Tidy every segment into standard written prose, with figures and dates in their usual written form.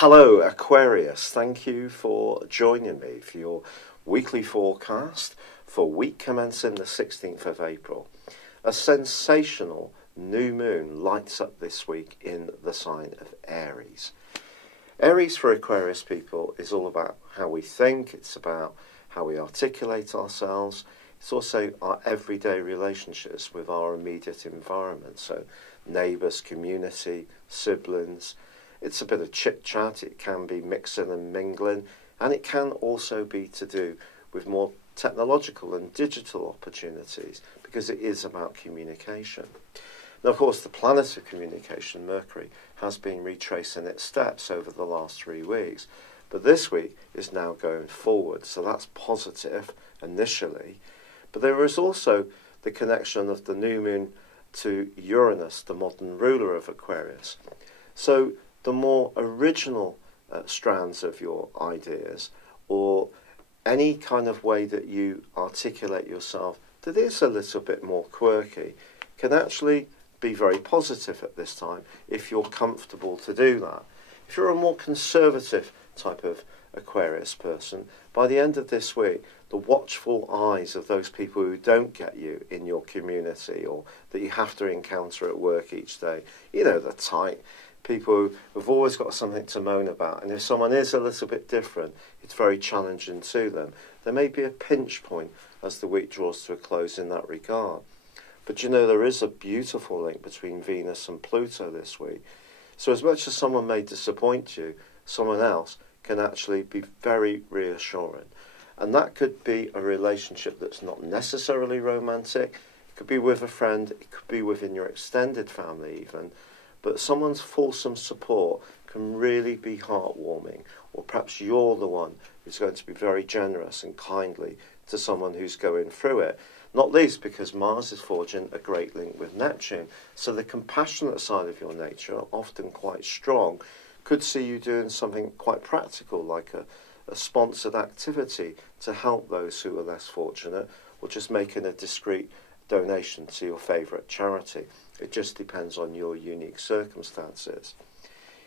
Hello Aquarius, thank you for joining me for your weekly forecast for week commencing the 16th of April. A sensational new moon lights up this week in the sign of Aries. Aries for Aquarius people is all about how we think, it's about how we articulate ourselves. It's also our everyday relationships with our immediate environment, so neighbours, community, siblings. It's a bit of chit-chat, it can be mixing and mingling, and it can also be to do with more technological and digital opportunities, because it is about communication. Now, of course, the planet of communication, Mercury, has been retracing its steps over the last 3 weeks, but this week is now going forward, so that's positive initially. But there is also the connection of the new moon to Uranus, the modern ruler of Aquarius. So the more original strands of your ideas, or any kind of way that you articulate yourself that is a little bit more quirky, can actually be very positive at this time if you're comfortable to do that. If you're a more conservative type of Aquarius person, by the end of this week, the watchful eyes of those people who don't get you in your community or that you have to encounter at work each day, you know, the type, people who've always got something to moan about, and if someone is a little bit different, it's very challenging to them. There may be a pinch point as the week draws to a close in that regard. But you know, there is a beautiful link between Venus and Pluto this week. So as much as someone may disappoint you, someone else can actually be very reassuring. And that could be a relationship that's not necessarily romantic. It could be with a friend, it could be within your extended family even. But someone's fulsome support can really be heartwarming. Or perhaps you're the one who's going to be very generous and kindly to someone who's going through it. Not least because Mars is forging a great link with Neptune. So the compassionate side of your nature, often quite strong, could see you doing something quite practical, like a sponsored activity to help those who are less fortunate, or just making a discreet donation to your favourite charity. It just depends on your unique circumstances.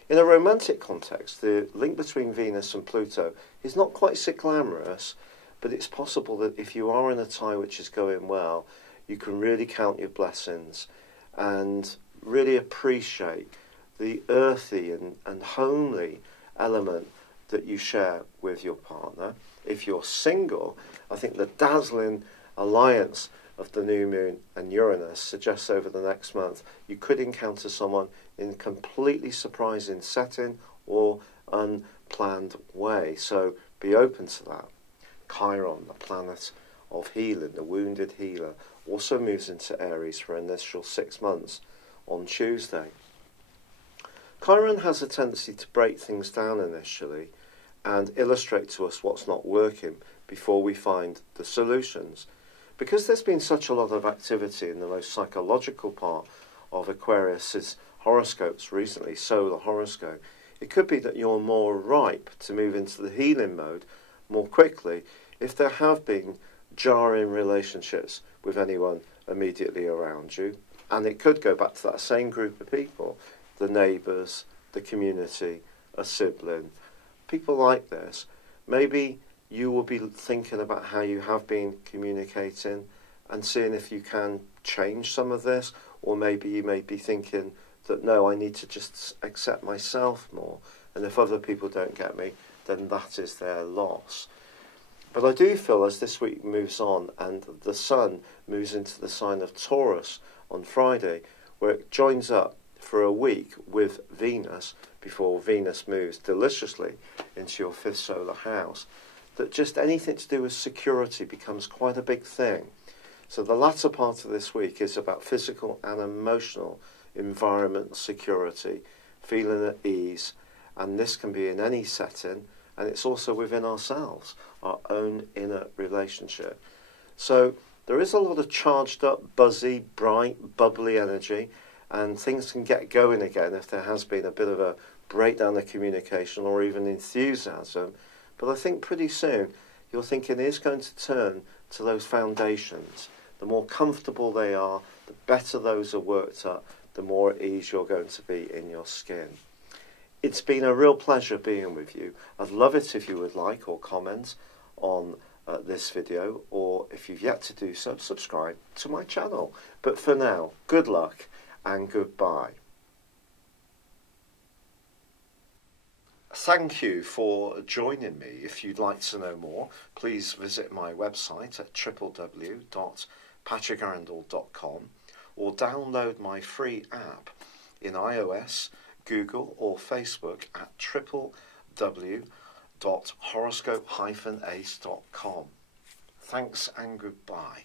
In a romantic context, the link between Venus and Pluto is not quite so glamorous, but it's possible that if you are in a tie which is going well, you can really count your blessings and really appreciate the earthy and homely element that you share with your partner. If you're single, I think the dazzling alliance of the new moon and Uranus suggests over the next month you could encounter someone in a completely surprising setting or unplanned way. So be open to that. Chiron, the planet of healing, the wounded healer, also moves into Aries for an initial 6 months on Tuesday. Chiron has a tendency to break things down initially and illustrate to us what's not working before we find the solutions. Because there's been such a lot of activity in the most psychological part of Aquarius's horoscopes recently, solar horoscope, it could be that you're more ripe to move into the healing mode more quickly if there have been jarring relationships with anyone immediately around you. And it could go back to that same group of people, the neighbours, the community, a sibling, people like this. Maybe you will be thinking about how you have been communicating and seeing if you can change some of this, or maybe you may be thinking that, no, I need to just accept myself more, and if other people don't get me, then that is their loss. But I do feel as this week moves on and the sun moves into the sign of Taurus on Friday, where it joins up for a week with Venus before Venus moves deliciously into your 5th solar house, that just anything to do with security becomes quite a big thing. So the latter part of this week is about physical and emotional environment security, feeling at ease, and this can be in any setting, and it's also within ourselves, our own inner relationship. So there is a lot of charged up, buzzy, bright, bubbly energy, and things can get going again if there has been a bit of a breakdown of communication or even enthusiasm. But I think pretty soon your thinking is going to turn to those foundations. The more comfortable they are, the better those are worked up, the more at ease you're going to be in your skin. It's been a real pleasure being with you. I'd love it if you would like or comment on this video, or if you've yet to do so, subscribe to my channel. But for now, good luck and goodbye. Thank you for joining me. If you'd like to know more, please visit my website at www.patrickarundell.com or download my free app in iOS, Google or Facebook at www.horoscope-ace.com. Thanks and goodbye.